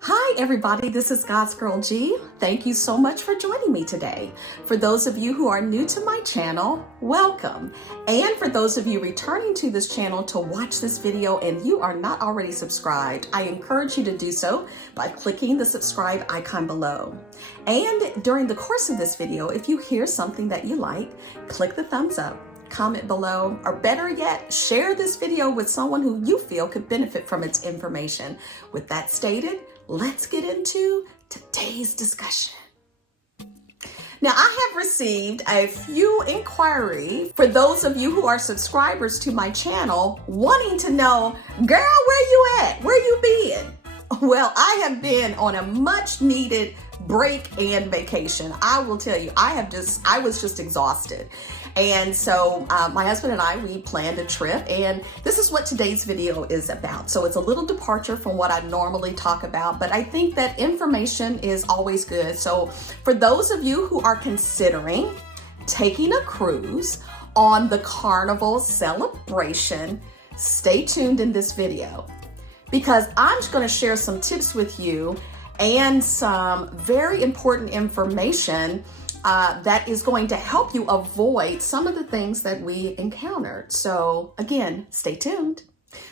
Hi everybody, this is God's Girl G. Thank you so much for joining me today. For those of you who are new to my channel, welcome. And for those of you returning to this channel to watch this video and you are not already subscribed, I encourage you to do so by clicking the subscribe icon below. And during the course of this video, if you hear something that you like, click the thumbs up, comment below, or better yet, share this video with someone who you feel could benefit from its information. With that stated, let's get into today's discussion. Now, I have received a few inquiries for those of you who are subscribers to my channel wanting to know, girl, where you at? Where you been? Well, I have been on a much needed break and vacation. I will tell you, I was just exhausted. And so my husband and I, we planned a trip, and this is what today's video is about. So it's a little departure from what I normally talk about, but I think that information is always good. So for those of you who are considering taking a cruise on the Carnival Celebration, stay tuned in this video because I'm just going to share some tips with you and some very important information that is going to help you avoid some of the things that we encountered. So again, stay tuned.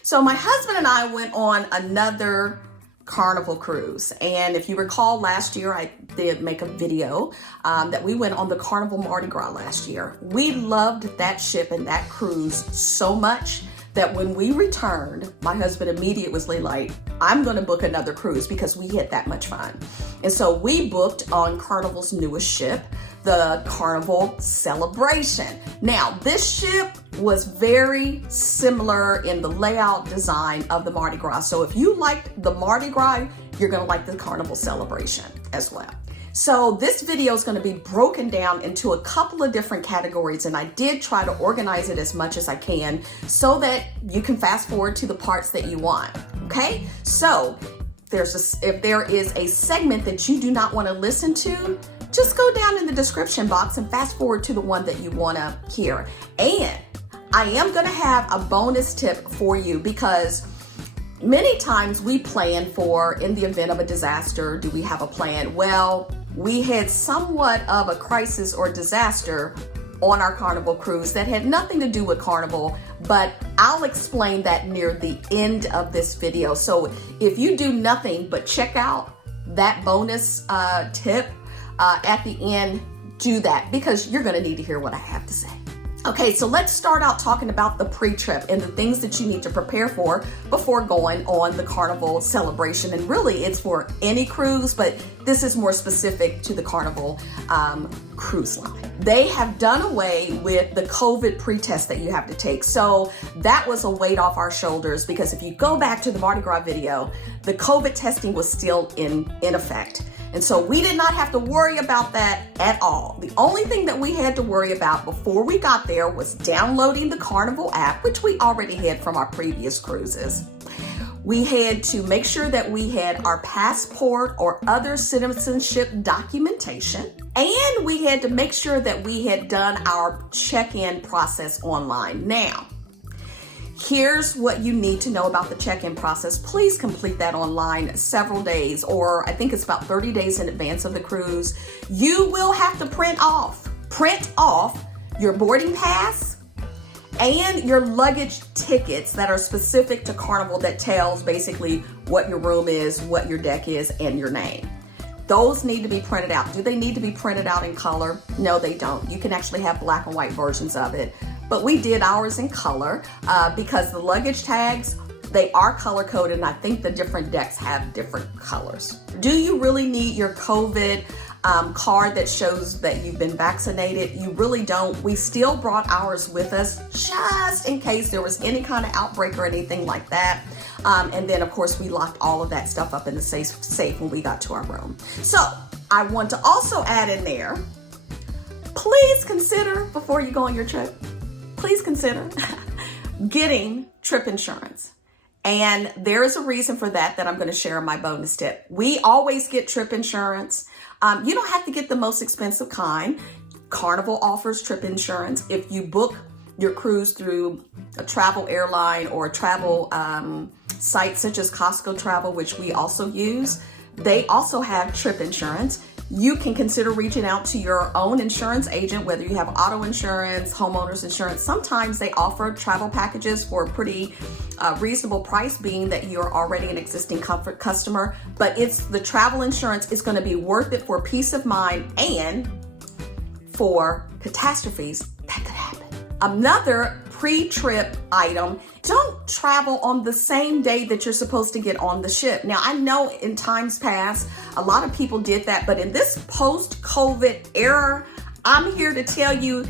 So my husband and I went on another Carnival cruise. And if you recall last year, I did make a video that we went on the Carnival Mardi Gras last year. We loved that ship and that cruise so much that when we returned, my husband immediately was like, I'm gonna book another cruise because we had that much fun. And so we booked on Carnival's newest ship, the Carnival Celebration. Now, this ship was very similar in the layout design of the Mardi Gras. So if you liked the Mardi Gras, you're gonna like the Carnival Celebration as well. So this video is going to be broken down into a couple of different categories, and I did try to organize it as much as I can so that you can fast forward to the parts that you want. Okay, so if there is a segment that you do not want to listen to, just go down in the description box and fast forward to the one that you want to hear. And I am going to have a bonus tip for you because many times we plan for, in the event of a disaster, do we have a plan? Well, we had somewhat of a crisis or disaster on our Carnival cruise that had nothing to do with Carnival, but I'll explain that near the end of this video. So if you do nothing but check out that bonus tip at the end, do that because you're going to need to hear what I have to say. Okay, so let's start out talking about the pre-trip and the things that you need to prepare for before going on the Carnival Celebration. And really, it's for any cruise, but this is more specific to the Carnival cruise line. They have done away with the COVID pre-test that you have to take. So that was a weight off our shoulders because if you go back to the Mardi Gras video, the COVID testing was still in effect. And so we did not have to worry about that at all. The only thing that we had to worry about before we got there was downloading the Carnival app, which we already had from our previous cruises. We had to make sure that we had our passport or other citizenship documentation. And we had to make sure that we had done our check-in process online. Now, here's what you need to know about the check-in process. Please complete that online several days, or I think it's about 30 days in advance of the cruise. You will have to print off your boarding pass and your luggage tickets that are specific to Carnival that tells basically what your room is, what your deck is, and your name. Those need to be printed out. Do they need to be printed out in color? No, they don't. You can actually have black and white versions of it. But we did ours in color because the luggage tags, they are color coded, and I think the different decks have different colors. Do you really need your COVID card that shows that you've been vaccinated? You really don't. We still brought ours with us just in case there was any kind of outbreak or anything like that. And then, of course, we locked all of that stuff up in the safe when we got to our room. So I want to also add in there, please consider before you go on your trip, please consider getting trip insurance. And there is a reason for that I'm going to share in my bonus tip. We always get trip insurance. You don't have to get the most expensive kind. Carnival offers trip insurance. If you book your cruise through a travel airline or a travel Sites such as Costco Travel, which we also use, they also have trip insurance. You can consider reaching out to your own insurance agent, whether you have auto insurance, homeowners insurance. Sometimes they offer travel packages for a pretty reasonable price, being that you're already an existing comfort customer. But it's the travel insurance is going to be worth it for peace of mind and for catastrophes that could happen. Another pre-trip item: don't travel on the same day that you're supposed to get on the ship. Now, I know in times past, a lot of people did that, but in this post-COVID era, I'm here to tell you,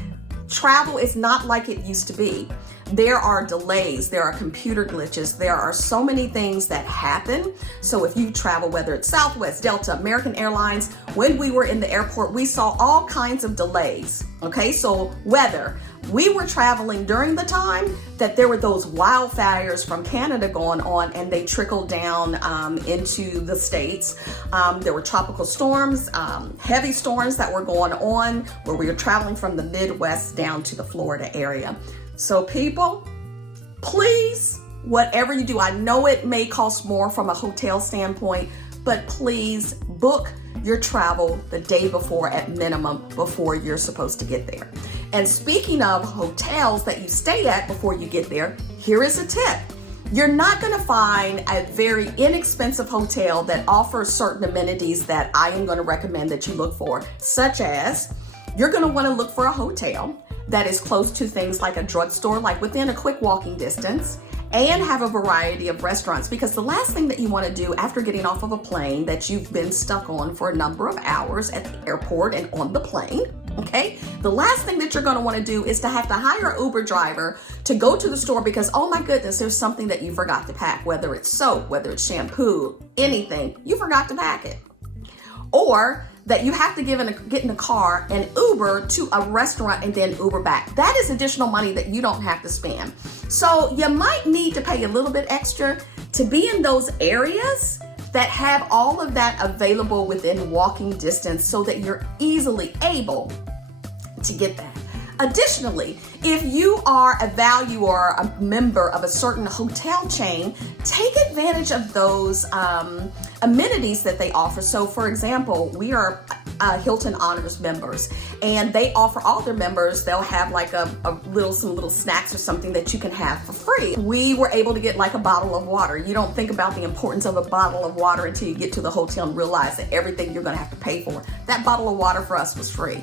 travel is not like it used to be. There are delays, there are computer glitches, there are so many things that happen. So if you travel, whether it's Southwest, Delta, American Airlines, when we were in the airport, we saw all kinds of delays. Okay, so whether we were traveling during the time that there were those wildfires from Canada going on and they trickled down into the States. There were tropical storms, heavy storms that were going on where we were traveling from the Midwest down to the Florida area. So people, please, whatever you do, I know it may cost more from a hotel standpoint, but please book your travel the day before at minimum before you're supposed to get there. And speaking of hotels that you stay at before you get there, here is a tip. You're not going to find a very inexpensive hotel that offers certain amenities that I am going to recommend that you look for, such as you're going to want to look for a hotel that is close to things like a drugstore, like within a quick walking distance, and have a variety of restaurants, because the last thing that you want to do after getting off of a plane that you've been stuck on for a number of hours at the airport and on the plane, okay? The last thing that you're going to want to do is to have to hire an Uber driver to go to the store because, oh my goodness, there's something that you forgot to pack, whether it's soap, whether it's shampoo, anything, you forgot to pack it. Or that you have to get in a car and Uber to a restaurant and then Uber back. That is additional money that you don't have to spend. So you might need to pay a little bit extra to be in those areas that have all of that available within walking distance so that you're easily able to get that. Additionally, if you are a value or a member of a certain hotel chain, take advantage of those amenities that they offer. So for example, we are Hilton Honors members, and they offer all their members, they'll have like some little snacks or something that you can have for free. We were able to get like a bottle of water. You don't think about the importance of a bottle of water until you get to the hotel and realize that everything you're going to have to pay for. That bottle of water for us was free.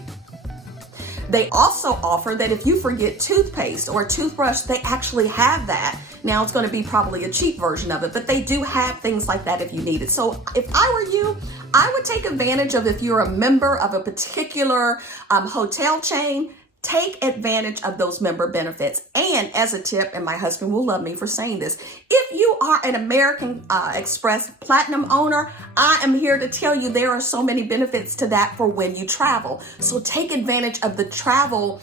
They also offer that if you forget toothpaste or a toothbrush, they actually have that. Now it's going to be probably a cheap version of it, but they do have things like that if you need it. So if I were you, I would take advantage of, if you're a member of a particular hotel chain, take advantage of those member benefits. And as a tip, and my husband will love me for saying this, if you are an American Express Platinum owner, I am here to tell you there are so many benefits to that for when you travel. So take advantage of the travel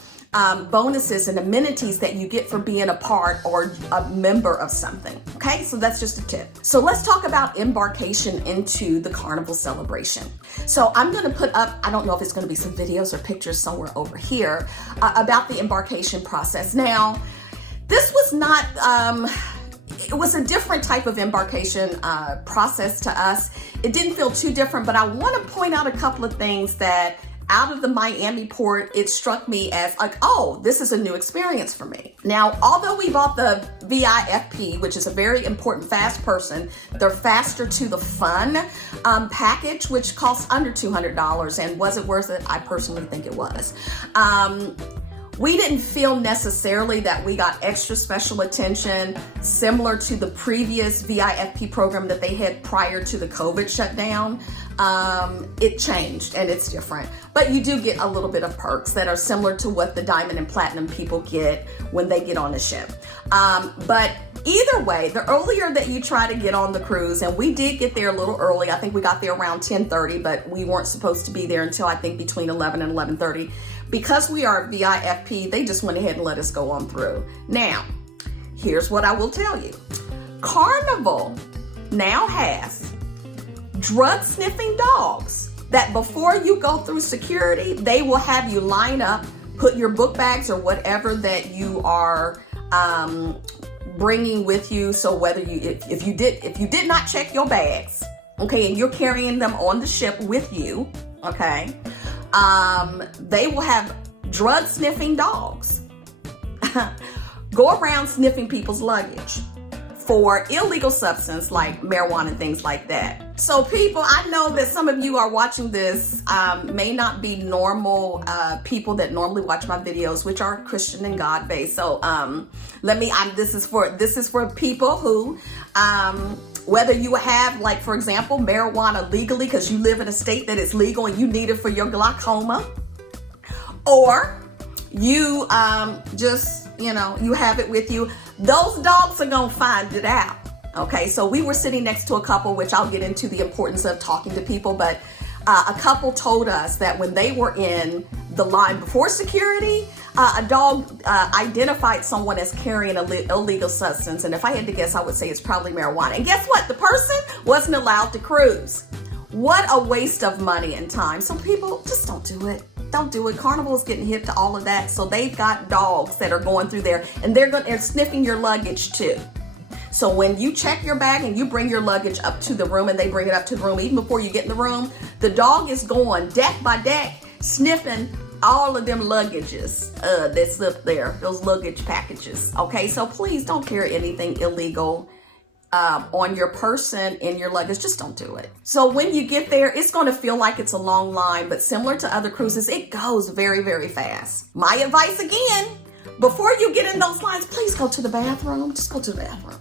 bonuses and amenities that you get for being a part or a member of something. Okay, so that's just a tip. So let's talk about embarkation into the Carnival Celebration. So I'm going to put up, I don't know if it's going to be some videos or pictures somewhere over here about the embarkation process. Now, this was not, it was a different type of embarkation process to us. It didn't feel too different, but I want to point out a couple of things that out of the Miami port, it struck me as like, oh, this is a new experience for me. Now, although we bought the VIFP, which is a very important fast person, they're faster to the fun package, which costs under $200, and was it worth it? I personally think it was. We didn't feel necessarily that we got extra special attention similar to the previous VIFP program that they had prior to the COVID shutdown. It changed and it's different, but you do get a little bit of perks that are similar to what the Diamond and Platinum people get when they get on the ship. But either way, the earlier that you try to get on the cruise, and we did get there a little early. I think we got there around 10:30, but we weren't supposed to be there until I think between 11 and 11:30. Because we are VIFP, they just went ahead and let us go on through. Now, here's what I will tell you. Carnival now has drug sniffing dogs that before you go through security, they will have you line up, put your book bags or whatever that you are bringing with you. So whether if you did not check your bags, okay, and you're carrying them on the ship with you, okay, they will have drug sniffing dogs go around sniffing people's luggage for illegal substance like marijuana and things like that. So people, I know that some of you are watching this may not be normal people that normally watch my videos, which are Christian and God based. So this is for people who whether you have, like, for example, marijuana legally because you live in a state that is legal and you need it for your glaucoma, or you you have it with you. Those dogs are gonna find it out. Okay, so we were sitting next to a couple, which I'll get into the importance of talking to people, but a couple told us that when they were in the line before security, a dog identified someone as carrying an illegal substance. And if I had to guess, I would say it's probably marijuana. And guess what? The person wasn't allowed to cruise. What a waste of money and time. So people, just don't do it. Don't do it. Carnival is getting hip to all of that. So they've got dogs that are going through there, and they're sniffing your luggage too. So when you check your bag and you bring your luggage up to the room, and they bring it up to the room, even before you get in the room, the dog is going deck by deck, sniffing all of them luggages that's up there, those luggage packages. Okay, so please don't carry anything illegal on your person, in your luggage. Just don't do it. So when you get there, it's going to feel like it's a long line, but similar to other cruises, it goes very, very fast. My advice again, before you get in those lines, please go to the bathroom. Just go to the bathroom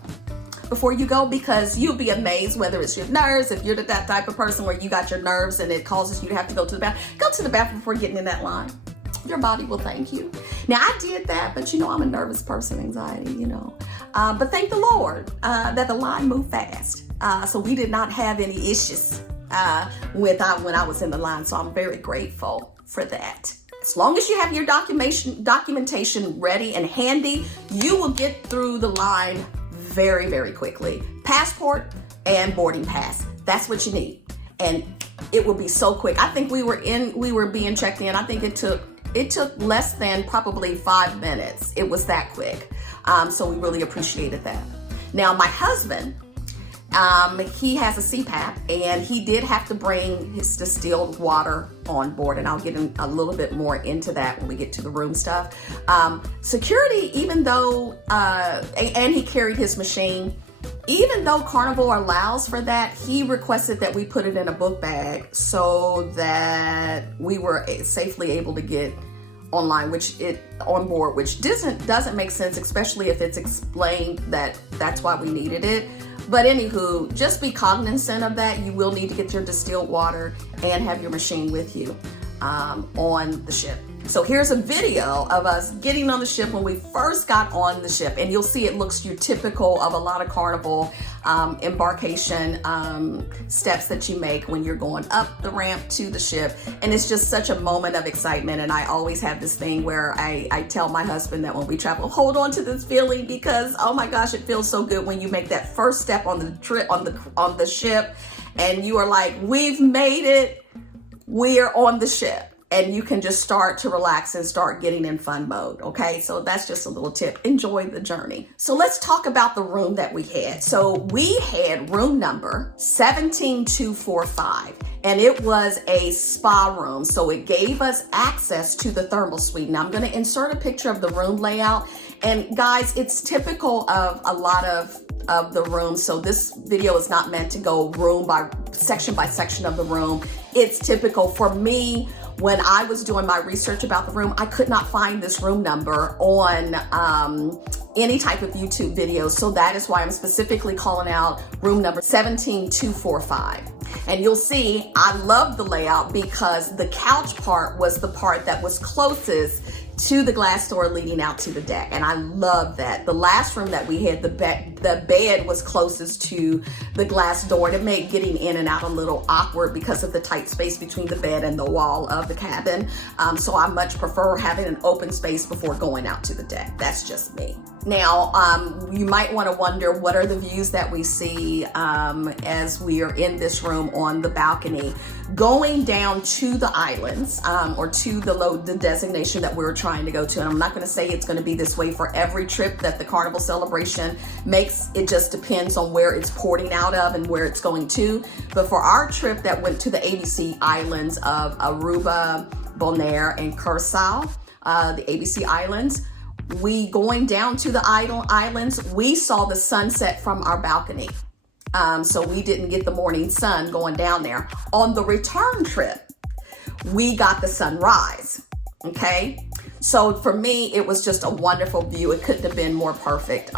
before you go, because you'll be amazed whether it's your nerves, if you're that type of person where you got your nerves and it causes you to have to go to the bathroom. Go to the bathroom before getting in that line. Your body will thank you. Now, I did that, but I'm a nervous person, anxiety, But thank the Lord that the line moved fast. So we did not have any issues when I was in the line. So I'm very grateful for that. As long as you have your documentation ready and handy, you will get through the line very, very quickly. Passport and boarding pass. That's what you need. And it will be so quick. I think we were being checked in. I think it took less than probably 5 minutes. It was that quick. So we really appreciated that. Now, my husband, he has a CPAP, and he did have to bring his distilled water on board, and I'll get a little bit more into that when we get to the room stuff. Security, even though, and he carried his machine, even though Carnival allows for that, he requested that we put it in a book bag so that we were safely able to get online, on board, which doesn't make sense, especially if it's explained that that's why we needed it. But anywho, just be cognizant of that. You will need to get your distilled water and have your machine with you on the ship. So here's a video of us getting on the ship when we first got on the ship, and you'll see it looks typical of a lot of Carnival embarkation steps that you make when you're going up the ramp to the ship. And it's just such a moment of excitement. And I always have this thing where I tell my husband that when we travel, hold on to this feeling, because oh my gosh, it feels so good when you make that first step on the trip on the ship, and you are like, we've made it, we're on the ship. And you can just start to relax and start getting in fun mode. Okay, so that's just a little tip. Enjoy the journey. So let's talk about the room that we had. So we had room number 17245, and it was a spa room. So it gave us access to the thermal suite. Now I'm going to insert a picture of the room layout. And guys, it's typical of a lot of the room. So this video is not meant to go room by section of the room. It's typical for me. When I was doing my research about the room, I could not find this room number on any type of YouTube video. So that is why I'm specifically calling out room number 17245. And you'll see I love the layout because the couch part was the part that was closest to the glass door leading out to the deck. And I love that. The last room that we had, the bed was closest to the glass door, and it made getting in and out a little awkward because of the tight space between the bed and the wall of the cabin. So I much prefer having an open space before going out to the deck. That's just me. Now, you might want to wonder, what are the views that we see as we are in this room on the balcony? Going down to the islands, or to the designation that we're trying trying to go to. And I'm not going to say it's going to be this way for every trip that the Carnival Celebration makes. It just depends on where it's porting out of and where it's going to. But for our trip that went to the ABC Islands of Aruba, Bonaire, and Curacao, the ABC Islands, we going down to the islands, we saw the sunset from our balcony. So we didn't get the morning sun going down there. On the return trip, we got the sunrise, okay? So for me, it was just a wonderful view. It couldn't have been more perfect.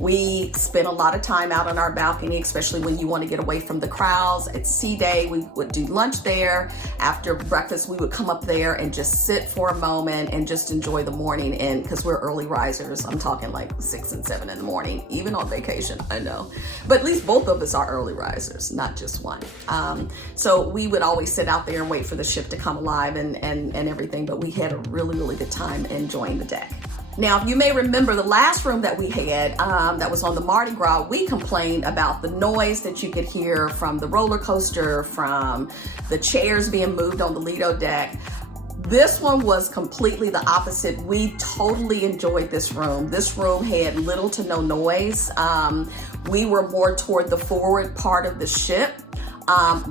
We spent a lot of time out on our balcony, especially when you want to get away from the crowds. At Sea Day, we would do lunch there. After breakfast, we would come up there and just sit for a moment and just enjoy the morning. And because we're early risers, I'm talking like 6 and 7 in the morning, even on vacation, I know. But at least both of us are early risers, not just one. So we would always sit out there and wait for the ship to come alive and everything. But we had a really, really good time enjoying the deck. Now, if you may remember the last room that we had that was on the Mardi Gras, we complained about the noise that you could hear from the roller coaster, from the chairs being moved on the Lido deck. This one was completely the opposite. We totally enjoyed this room. This room had little to no noise. We were more toward the forward part of the ship.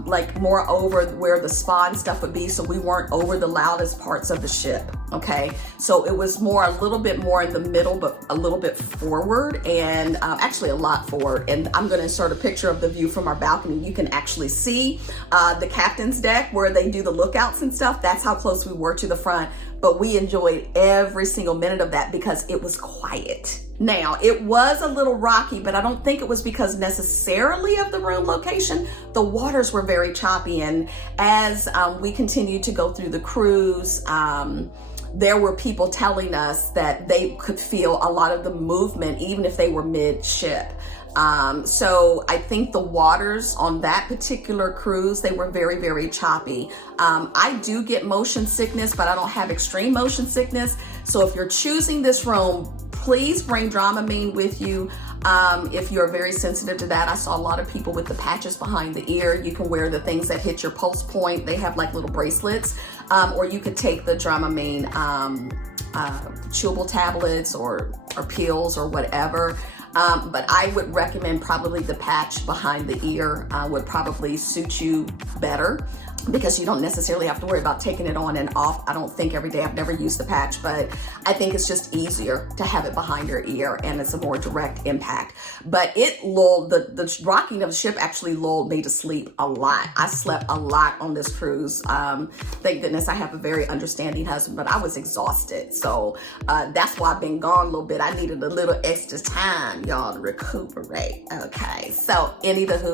Like more over where the spa and stuff would be, so we weren't over the loudest parts of the ship, okay? So it was more, a little bit more in the middle, but a little bit forward, and actually a lot forward. And I'm gonna insert a picture of the view from our balcony. You can actually see the captain's deck where they do the lookouts and stuff. That's how close we were to the front. But we enjoyed every single minute of that because it was quiet. Now, it was a little rocky, but I don't think it was because necessarily of the room location. The waters were very choppy, and as we continued to go through the cruise, there were people telling us that they could feel a lot of the movement even if they were mid-ship. So I think the waters on that particular cruise, they were very, very choppy. I do get motion sickness, but I don't have extreme motion sickness. So if you're choosing this room, please bring Dramamine with you. If you're very sensitive to that. I saw a lot of people with the patches behind the ear. You can wear the things that hit your pulse point. They have like little bracelets, or you could take the Dramamine chewable tablets or pills or whatever. But I would recommend probably the patch behind the ear would probably suit you better, because you don't necessarily have to worry about taking it on and off. I don't think every day. I've never used the patch, but I think it's just easier to have it behind your ear, and it's a more direct impact. But it lulled, the rocking of the ship actually lulled me to sleep a lot. I slept a lot on this cruise. Thank goodness I have a very understanding husband, but I was exhausted. So that's why I've been gone a little bit. I needed a little extra time, y'all, to recuperate. Okay, so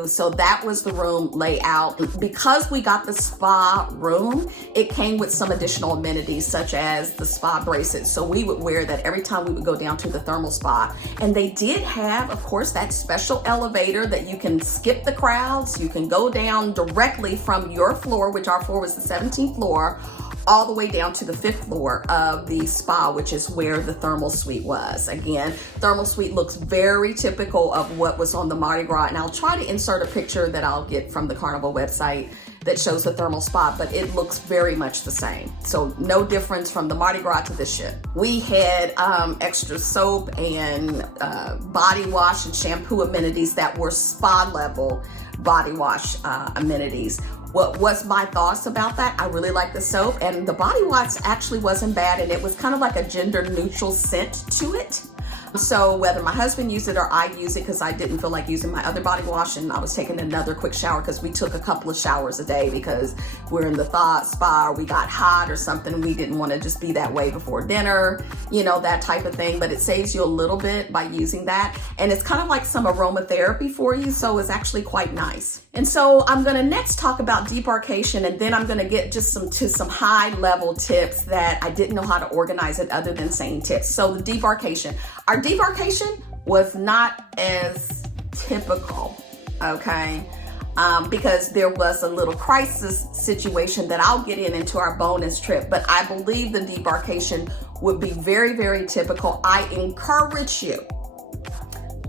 so that was the room layout. Because we got the spa room, it came with some additional amenities such as the spa bracelets. So we would wear that every time we would go down to the thermal spa. And they did have, of course, that special elevator that you can skip the crowds. You can go down directly from your floor, which our floor was the 17th floor, all the way down to the 5th floor of the spa, which is where the thermal suite was. Again, thermal suite looks very typical of what was on the Mardi Gras, and I'll try to insert a picture that I'll get from the Carnival website that shows the thermal spa, but it looks very much the same. So no difference from the Mardi Gras to this ship. We had extra soap and body wash and shampoo amenities that were spa level body wash amenities. What was my thoughts about that? I really like the soap, and the body wash actually wasn't bad, and it was kind of like a gender neutral scent to it. So whether my husband used it or I used it, because I didn't feel like using my other body wash, and I was taking another quick shower because we took a couple of showers a day because we're in the thaw spa, or we got hot or something. We didn't want to just be that way before dinner, you know, that type of thing. But it saves you a little bit by using that. And it's kind of like some aromatherapy for you. So it's actually quite nice. And so I'm going to next talk about debarkation, and then I'm going to get just some high level tips that I didn't know how to organize it other than saying tips. So the debarkation, our debarkation was not as typical, okay? Because there was a little crisis situation that I'll get into our bonus trip, but I believe the debarkation would be very, very typical. I encourage you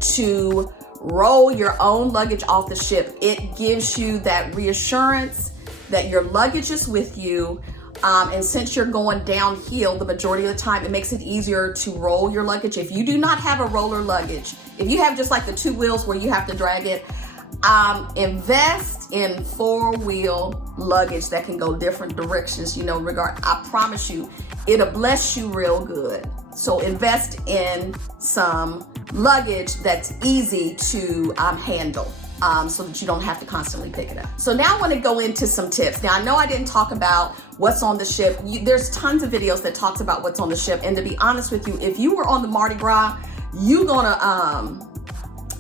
to roll your own luggage off the ship. It gives you that reassurance that your luggage is with you. And since you're going downhill the majority of the time, it makes it easier to roll your luggage. If you do not have a roller luggage, if you have just like the 2 wheels where you have to drag it, invest in 4-wheel luggage that can go different directions, I promise you, it'll bless you real good. So invest in some luggage that's easy to handle. So that you don't have to constantly pick it up. So now I want to go into some tips. Now I know I didn't talk about what's on the ship. There's tons of videos that talks about what's on the ship. And to be honest with you, if you were on the Mardi Gras, you're gonna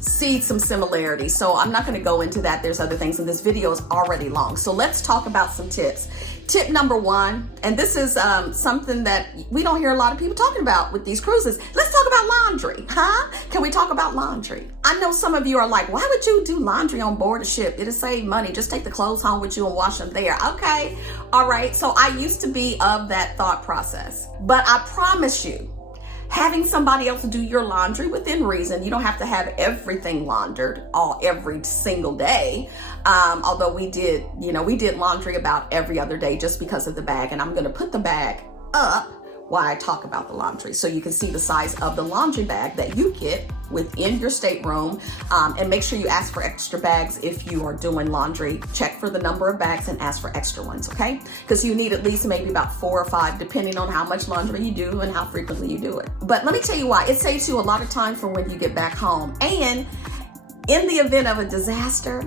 see some similarities. So I'm not gonna go into that. There's other things, and this video is already long. So let's talk about some tips. Tip number 1, and this is something that we don't hear a lot of people talking about with these cruises. Let's talk about laundry, huh? Can we talk about laundry? I know some of you are like, why would you do laundry on board a ship? It'll save money. Just take the clothes home with you and wash them there. Okay, all right. So I used to be of that thought process, but I promise you, having somebody else do your laundry within reason, you don't have to have everything laundered every single day. Although we did laundry about every other day just because of the bag. And I'm going to put the bag up while I talk about the laundry, so you can see the size of the laundry bag that you get within your stateroom. And make sure you ask for extra bags if you are doing laundry. Check for the number of bags and ask for extra ones, okay? Because you need at least maybe about 4 or 5, depending on how much laundry you do and how frequently you do it. But let me tell you why. It saves you a lot of time for when you get back home. And in the event of a disaster,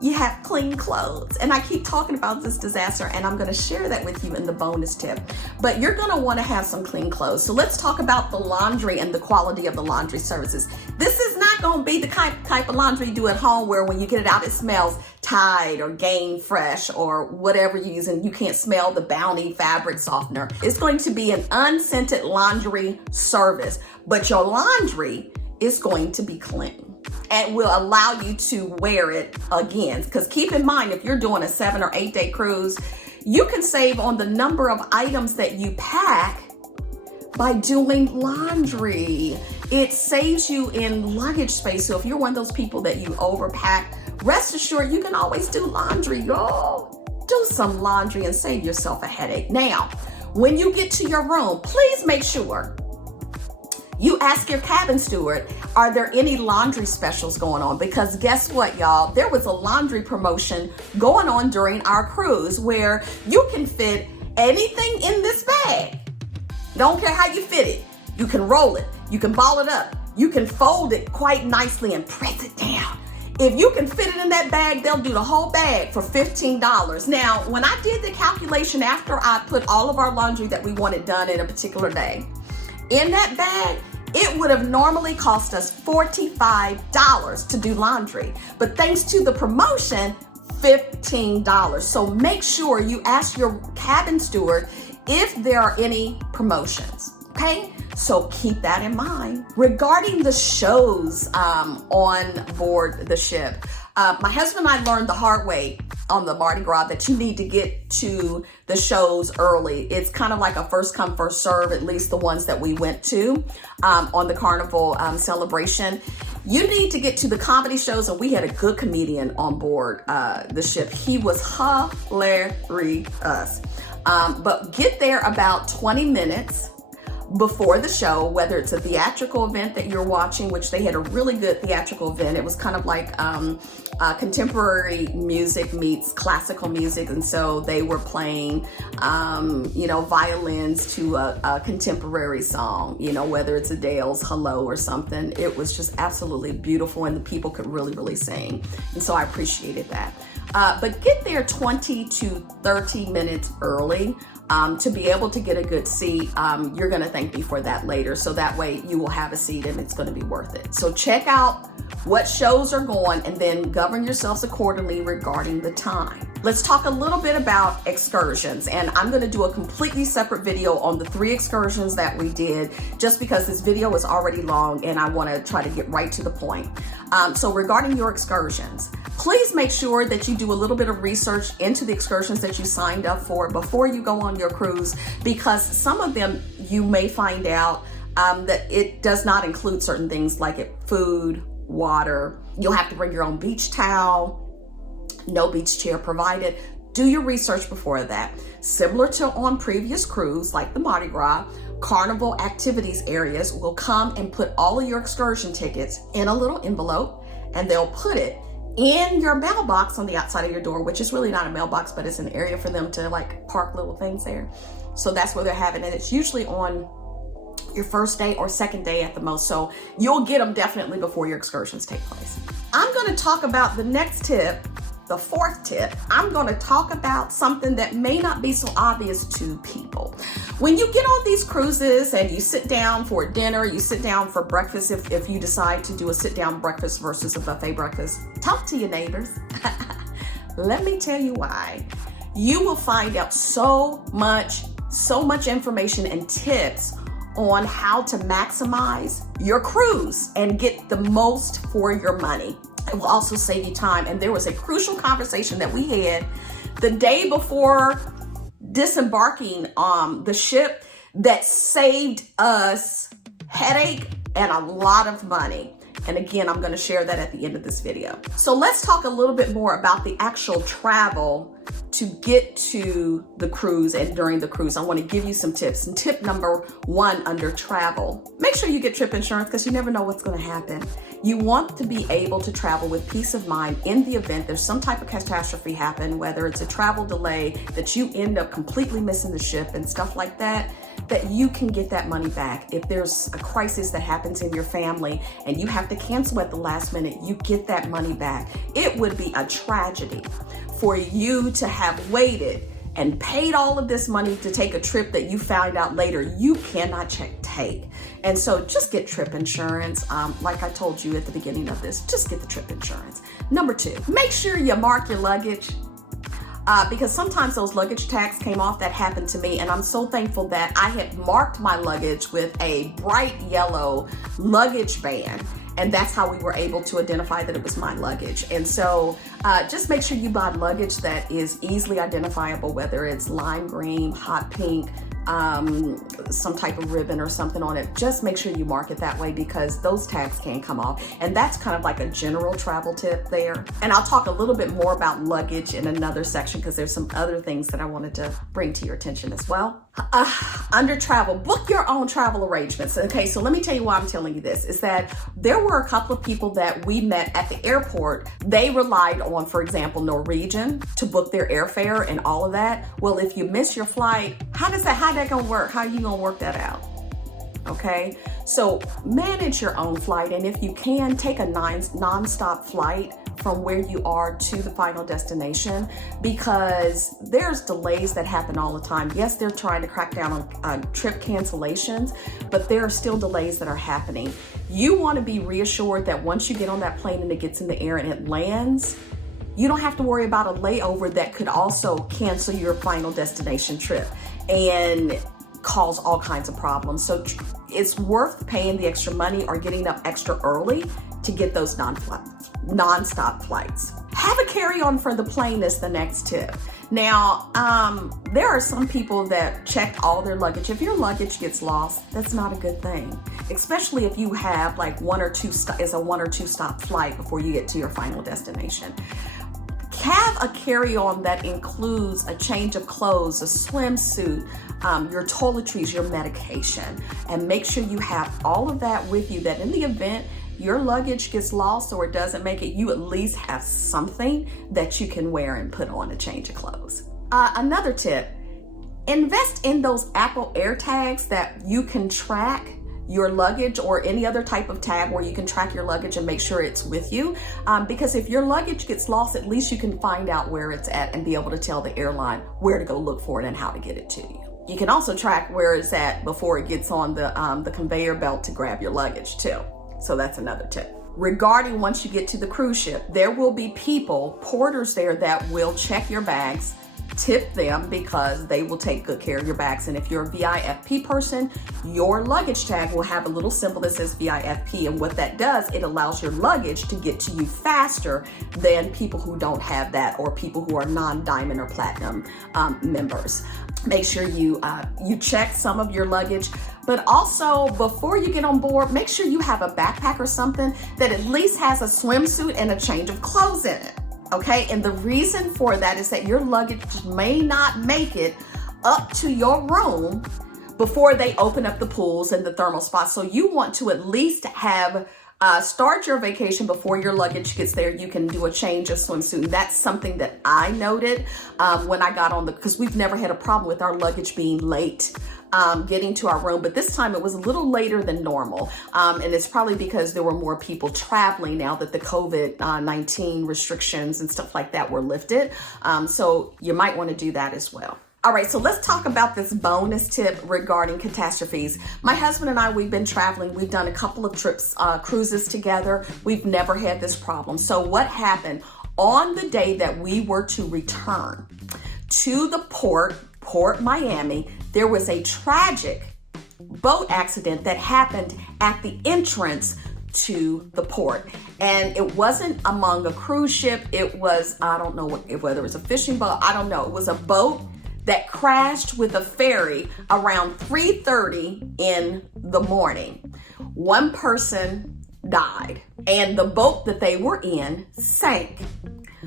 you have clean clothes. And I keep talking about this disaster, and I'm going to share that with you in the bonus tip. But you're going to want to have some clean clothes. So let's talk about the laundry and the quality of the laundry services. This is not going to be the type of laundry you do at home where when you get it out, it smells Tide or Gain Fresh or whatever you're using. You can't smell the Bounty fabric softener. It's going to be an unscented laundry service, but your laundry is going to be clean and will allow you to wear it again. Because keep in mind, if you're doing a 7 or 8 day cruise, you can save on the number of items that you pack by doing laundry. It saves you in luggage space. So if you're one of those people that you overpack, rest assured you can always do laundry. Do some laundry and save yourself a headache. Now, when you get to your room, please make sure you ask your cabin steward, are there any laundry specials going on? Because guess what, y'all? There was a laundry promotion going on during our cruise where you can fit anything in this bag. Don't care how you fit it. You can roll it. You can ball it up. You can fold it quite nicely and press it down. If you can fit it in that bag, they'll do the whole bag for $15. Now, when I did the calculation after I put all of our laundry that we wanted done in a particular day in that bag, it would have normally cost us $45 to do laundry. But thanks to the promotion, $15. So make sure you ask your cabin steward if there are any promotions. Okay, so keep that in mind. Regarding the shows on board the ship, my husband and I learned the hard way on the Mardi Gras that you need to get to the shows early. It's kind of like a first come, first serve, at least the ones that we went to on the Carnival Celebration. You need to get to the comedy shows, and we had a good comedian on board the ship. He was hilarious. But get there about 20 minutes before the show, whether it's a theatrical event that you're watching, which they had a really good theatrical event. It was kind of like contemporary music meets classical music. And so they were playing, violins to a contemporary song, whether it's Adele's Hello or something. It was just absolutely beautiful, and the people could really, really sing. And so I appreciated that. But get there 20 to 30 minutes early. To be able to get a good seat. You're going to thank me for that later. So that way you will have a seat and it's going to be worth it. So check out what shows are going and then govern yourselves accordingly regarding the time. Let's talk a little bit about excursions. And I'm going to do a completely separate video on the 3 excursions that we did, just because this video is already long and I want to try to get right to the point. So regarding your excursions, please make sure that you do a little bit of research into the excursions that you signed up for before you go on your cruise, because some of them you may find out that it does not include certain things like food, water. You'll have to bring your own beach towel, no beach chair provided. Do your research before that. Similar to on previous cruise, like the Mardi Gras, Carnival activities areas will come and put all of your excursion tickets in a little envelope, and they'll put it in your mailbox on the outside of your door, which is really not a mailbox, but it's an area for them to like park little things there. So that's where they're having it. It's usually on your first day or second day at the most. So you'll get them definitely before your excursions take place. I'm going to talk about the next tip. The fourth tip, I'm going to talk about something that may not be so obvious to people. When you get on these cruises and you sit down for dinner, you sit down for breakfast, if you decide to do a sit down breakfast versus a buffet breakfast, talk to your neighbors. Let me tell you why. You will find out so much information and tips on how to maximize your cruise and get the most for your money. It will also save you time. And there was a crucial conversation that we had the day before disembarking the ship that saved us headache and a lot of money. And again, I'm going to share that at the end of this video. So let's talk a little bit more about the actual travel to get to the cruise and during the cruise. I want to give you some tips. And tip number one under travel, make sure you get trip insurance because you never know what's going to happen. You want to be able to travel with peace of mind in the event there's some type of catastrophe happen, whether it's a travel delay, that you end up completely missing the ship and stuff like that, that you can get that money back. If there's a crisis that happens in your family and you have to cancel at the last minute, you get that money back. It would be a tragedy for you to have waited and paid all of this money to take a trip that you found out later you cannot take. And so just get trip insurance. Like I told you at the beginning of this, just get the trip insurance. Number two, make sure you mark your luggage. Because sometimes those luggage tags came off. That happened to me, and I'm so thankful that I had marked my luggage with a bright yellow luggage band, and that's how we were able to identify that it was my luggage. And so just make sure you buy luggage that is easily identifiable, whether it's lime green, hot pink, some type of ribbon or something on it. Just make sure you mark it that way because those tags can come off. And that's kind of like a general travel tip there. And I'll talk a little bit more about luggage in another section because there's some other things that I wanted to bring to your attention as well. Under travel, book your own travel arrangements. Okay, so let me tell you why I'm telling you this, is that there were a couple of people that we met at the airport. They relied on, for example, Norwegian to book their airfare and all of that. Well, if you miss your flight, how's that gonna work? How are you gonna work that out? Okay, so manage your own flight, and if you can, take a non-stop flight from where you are to the final destination, because there's delays that happen all the time. Yes, they're trying to crack down on trip cancellations, but there are still delays that are happening. You want to be reassured that once you get on that plane and it gets in the air and it lands, you don't have to worry about a layover that could also cancel your final destination trip and cause all kinds of problems. So it's worth paying the extra money or getting up extra early to get those non-stop flights. Have a carry-on for the plane is the next tip. Now, there are some people that check all their luggage. If your luggage gets lost, that's not a good thing, especially if you have like one or two stop flight before you get to your final destination. Have a carry-on that includes a change of clothes, a swimsuit, your toiletries, your medication, and make sure you have all of that with you, that in the event your luggage gets lost or it doesn't make it, you at least have something that you can wear and put on a change of clothes. Another tip, invest in those Apple AirTags that you can track your luggage, or any other type of tag where you can track your luggage and make sure it's with you. Because if your luggage gets lost, at least you can find out where it's at and be able to tell the airline where to go look for it and how to get it to you. You can also track where it's at before it gets on the conveyor belt to grab your luggage too. So that's another tip. Regarding once you get to the cruise ship, there will be people, porters there, that will check your bags. Tip them because they will take good care of your bags. And if you're a VIFP person, your luggage tag will have a little symbol that says VIFP. And what that does, it allows your luggage to get to you faster than people who don't have that, or people who are non-diamond or platinum members. Make sure you check some of your luggage, but also before you get on board, make sure you have a backpack or something that at least has a swimsuit and a change of clothes in it. Okay, and the reason for that is that your luggage may not make it up to your room before they open up the pools and the thermal spots. So you want to at least have start your vacation before your luggage gets there. You can do a change of swimsuit. That's something that I noted when I got on because we've never had a problem with our luggage being late getting to our room, but this time it was a little later than normal. And it's probably because there were more people traveling now that the COVID-19 restrictions and stuff like that were lifted. So you might want to do that as well. All right, so let's talk about this bonus tip regarding catastrophes. My husband and I, we've been traveling. We've done a couple of trips, cruises together. We've never had this problem. So what happened on the day that we were to return to the Port Miami, there was a tragic boat accident that happened at the entrance to the port. And it wasn't among a cruise ship. It was, I don't know whether it was a fishing boat. I don't know. It was a boat that crashed with a ferry around 3:30 in the morning. One person died and the boat that they were in sank.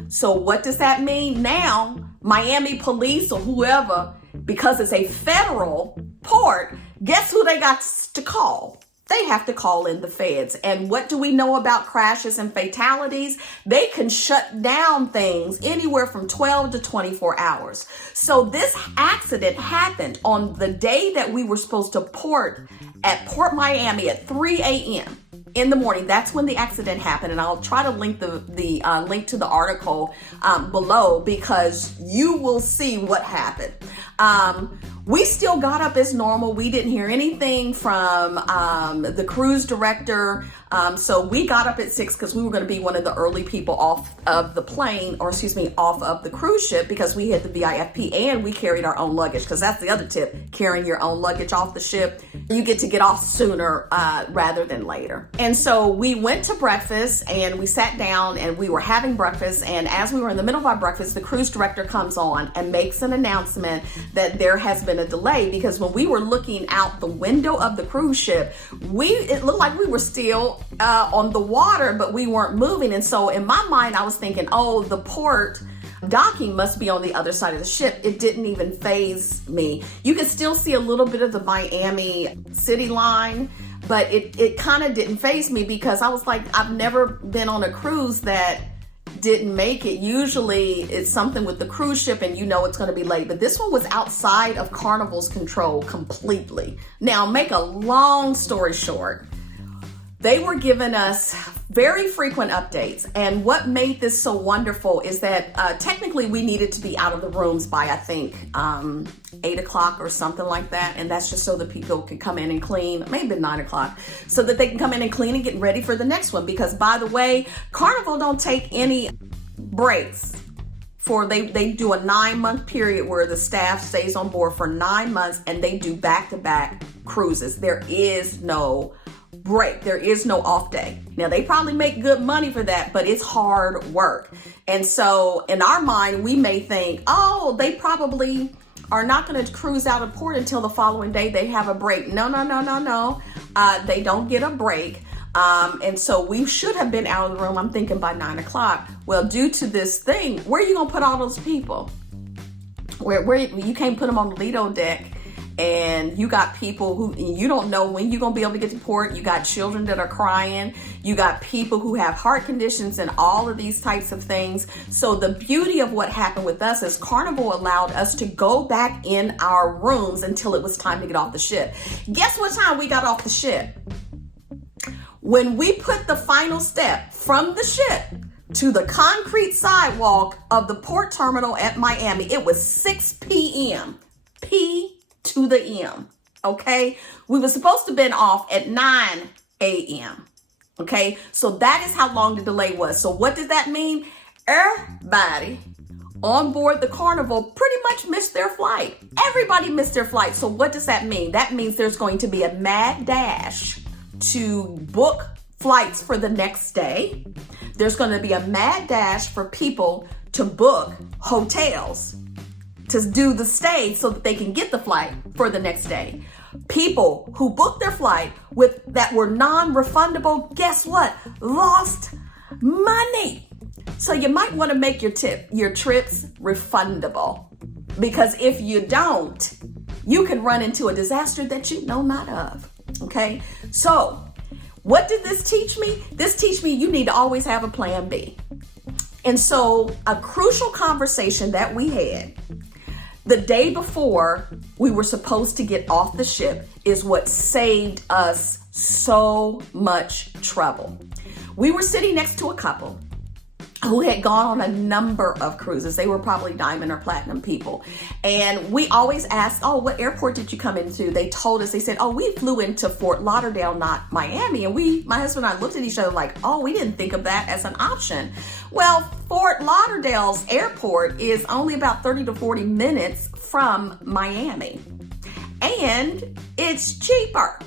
So what does that mean? Now, Miami police or whoever, because it's a federal port, guess who they got to call? They have to call in the feds. And what do we know about crashes and fatalities? They can shut down things anywhere from 12 to 24 hours. So this accident happened on the day that we were supposed to port at Port Miami at 3 a.m. in the morning. That's when the accident happened. And I'll try to link the link to the article below because you will see what happened. We still got up as normal. We didn't hear anything from the cruise director. So we got up at 6 because we were going to be one of the early people off of the plane, or excuse me, off of the cruise ship because we had the VIFP and we carried our own luggage, because that's the other tip, carrying your own luggage off the ship. You get off sooner rather than later. And so we went to breakfast and we sat down and we were having breakfast. And as we were in the middle of our breakfast, the cruise director comes on and makes an announcement that there has been a delay, because when we were looking out the window of the cruise ship, it looked like we were still on the water, but we weren't moving. And so in my mind, I was thinking, oh, the port docking must be on the other side of the ship. It didn't even faze me. You could still see a little bit of the Miami city line, but it kind of didn't faze me because I was like, I've never been on a cruise that didn't make it. Usually it's something with the cruise ship and you know it's going to be late, but this one was outside of Carnival's control completely. Now, make a long story short, they were giving us very frequent updates. And what made this so wonderful is that technically we needed to be out of the rooms by, I think, 8 o'clock or something like that. And that's just so that people can come in and clean, maybe 9 o'clock, so that they can come in and clean and get ready for the next one. Because by the way, Carnival don't take any breaks. They do a 9-month period where the staff stays on board for 9 months and they do back-to-back cruises. There is no break. There is no off day. Now, they probably make good money for that, but it's hard work. And so in our mind, we may think, oh, they probably are not going to cruise out of port until the following day. They have a break. No. They don't get a break. And so we should have been out of the room, I'm thinking, by 9 o'clock. Well, due to this thing, where are you going to put all those people? Where you can't put them on the Lido deck. And you got people who you don't know when you're going to be able to get to port. You got children that are crying. You got people who have heart conditions and all of these types of things. So the beauty of what happened with us is Carnival allowed us to go back in our rooms until it was time to get off the ship. Guess what time we got off the ship? When we put the final step from the ship to the concrete sidewalk of the port terminal at Miami, it was 6 p.m. P to the M. Okay, we were supposed to have been off at 9 a.m. Okay, so that is how long the delay was. So what does that mean? Everybody on board the Carnival pretty much missed their flight. Everybody missed their flight. So what does that mean? That means there's going to be a mad dash to book flights for the next day. There's going to be a mad dash for people to book hotels to do the stay so that they can get the flight for the next day. People who booked their flight that were non-refundable, guess what? Lost money. So you might want to make your trips refundable, because if you don't, you can run into a disaster that you know not of. Okay, so what did this teach me? This teach me you need to always have a plan B. And so a crucial conversation that we had the day before we were supposed to get off the ship is what saved us so much trouble. We were sitting next to a couple who had gone on a number of cruises. They were probably diamond or platinum people. And we always asked, oh, what airport did you come into? They told us, they said, oh, we flew into Fort Lauderdale, not Miami. And my husband and I looked at each other like, oh, we didn't think of that as an option. Well, Fort Lauderdale's airport is only about 30 to 40 minutes from Miami. And it's cheaper.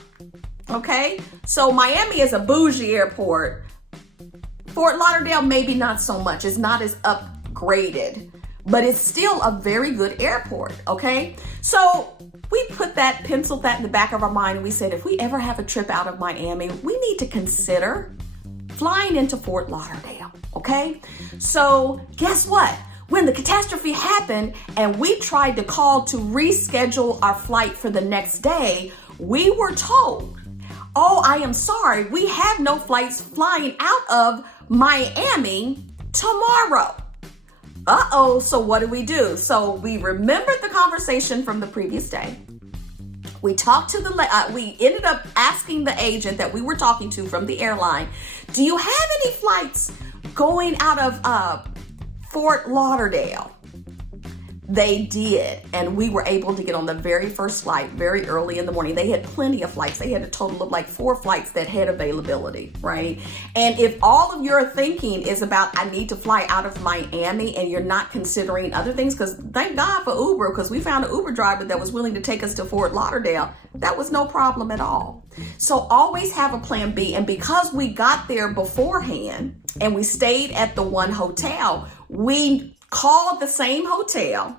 Okay? So Miami is a bougie airport. Fort Lauderdale, maybe not so much. It's not as upgraded, but it's still a very good airport, okay? So we penciled that in the back of our mind, and we said, if we ever have a trip out of Miami, we need to consider flying into Fort Lauderdale, okay? So guess what? When the catastrophe happened and we tried to call to reschedule our flight for the next day, we were told, oh, I am sorry, we have no flights flying out of Miami tomorrow. Uh-oh, so what do? So we remembered the conversation from the previous day. We talked to we ended up asking the agent that we were talking to from the airline, do you have any flights going out of Fort Lauderdale? They did, and we were able to get on the very first flight very early in the morning. They had plenty of flights. They had a total of like 4 flights that had availability, right? And if all of your thinking is about, I need to fly out of Miami, and you're not considering other things, because thank God for Uber, because we found an Uber driver that was willing to take us to Fort Lauderdale. That was no problem at all. So always have a plan B. And because we got there beforehand and we stayed at the one hotel, we called the same hotel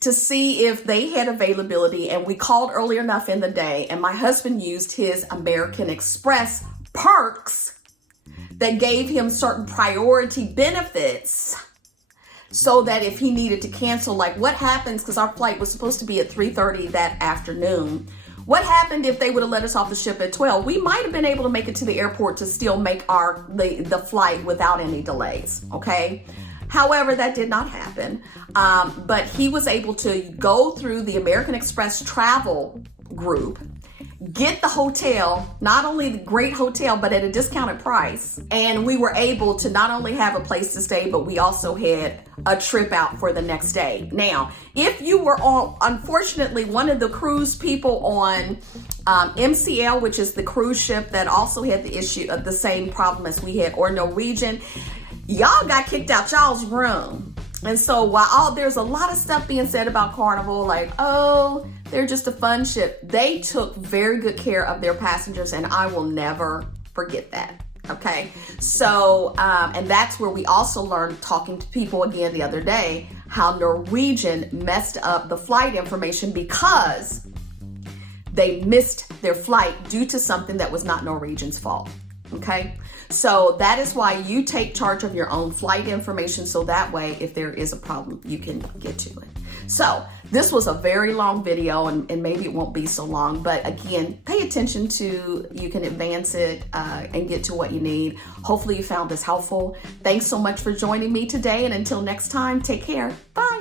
to see if they had availability, and we called early enough in the day, and my husband used his American Express perks that gave him certain priority benefits, so that if he needed to cancel, like what happens, because our flight was supposed to be at 3:30 that afternoon, what happened if they would have let us off the ship at 12? We might have been able to make it to the airport to still make the flight without any delays, okay? However, that did not happen, but he was able to go through the American Express travel group, get the hotel, not only the great hotel, but at a discounted price. And we were able to not only have a place to stay, but we also had a trip out for the next day. Now, if you were on, unfortunately, one of the cruise people on MCL, which is the cruise ship that also had the issue of the same problem as we had, or Norwegian, y'all got kicked out y'all's room. And so while there's a lot of stuff being said about Carnival, like, oh, they're just a fun ship, they took very good care of their passengers, and I will never forget that. Okay. So, and that's where we also learned, talking to people again the other day, how Norwegian messed up the flight information because they missed their flight due to something that was not Norwegian's fault. Okay. So that is why you take charge of your own flight information, so that way, if there is a problem, you can get to it. So this was a very long video, and maybe it won't be so long, but again, pay attention to, you can advance it and get to what you need. Hopefully you found this helpful. Thanks so much for joining me today, and until next time, take care. Bye.